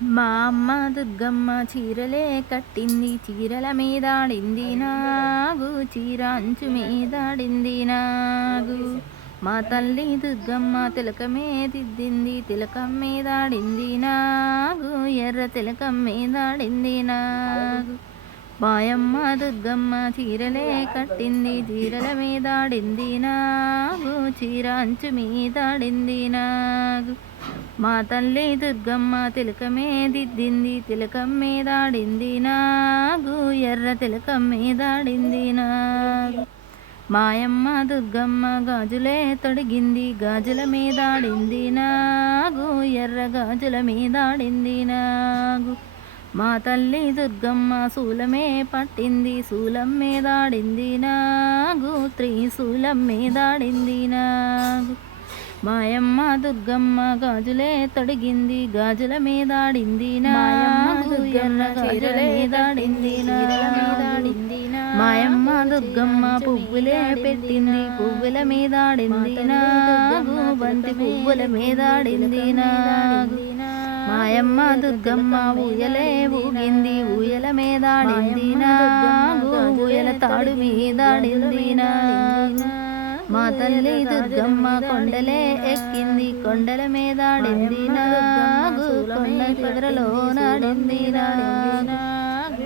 మా అమ్మ దుర్గమ్మ చీరలే కట్టింది, చీరల మీదాడింది నాగు, చీర అంచు మీదాడింది నాగు. మా తల్లి దుర్గమ్మ తిలకమే దిద్దింది, తిలకం మీదాడింది నాగు, ఎర్ర తిలకం మీదాడింది నాగు. మాయమ్మ దుర్గమ్మ చీరలే కట్టింది, చీరల మీదాడింది నాగు, చీర అంచు మీదాడింది నాగు. మా తల్లి దుర్గమ్మ తిలకమే దిద్దింది, తిలకం మీదాడింది నాగు, ఎర్ర తిలకం మీదాడింది నాగు. మాయమ్మ దుర్గమ్మ గాజులే తొడిగింది, గాజుల మీదాడింది నాగు, ఎర్ర గాజుల మీదాడింది నాగు. మా తల్లి దుర్గమ్మ శూలమే పట్టింది, శూలం మీదాడింది నాగు, త్రిశూలం మీదాడింది నాగు. మాయమ్మ దుర్గమ్మ గాజులే తొడిగింది, గాజుల మీదాడింది నాగు, ఎర్ర గాజుల మీదాడింది మీదాడింది. మాయమ్మ దుర్గమ్మ పువ్వులే పెట్టింది, పువ్వుల మీదాడింది నాగు, బంతి పువ్వుల మీదాడింది నాగు. మాయమ్మ దుర్గమ్మ ఊయలే ఊగింది, ఊయల మీదాడింది నాగు, ఊయల తాడు మీదాడింది నాగు. మా తల్లి దుర్గమ్మ కొండలే ఎక్కింది, కొండల మీదాడింది నాగు, కొండ చివరలో నాడింది నాగు.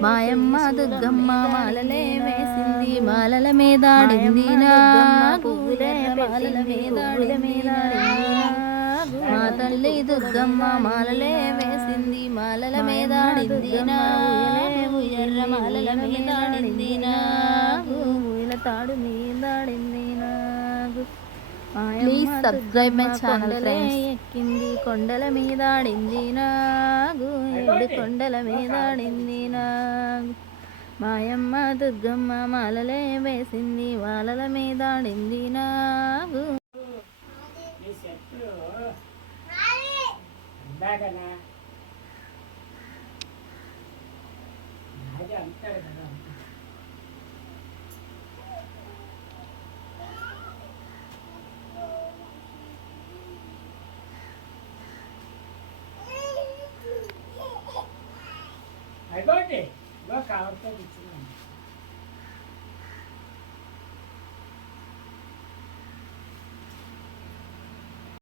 మాయమ్మ దుర్గమ్మ మాలలే వేసింది, మాలల మీదాడింది నాగు, మాలల మీదాడింది నాగు. మా తల్లి దుర్గమ్మ మాలలే వేసింది, మాలల మీదాడింది నాగు, ఎర్ర మాలల మీదాడింది నాగు, ఊయల తాడు మీదాడింది నాగు. Please subscribe my channel friends. ఎక్కింది కొండల మీదాడింది నాగు, ఏడు కొండల మీదాడింది నాగు. మాయమ్మ దుర్గమ్మ మాలలే వేసింది, మాలల మీదాడింది నాగు. అయిపోయింది కావట్లేదు ఇచ్చింది.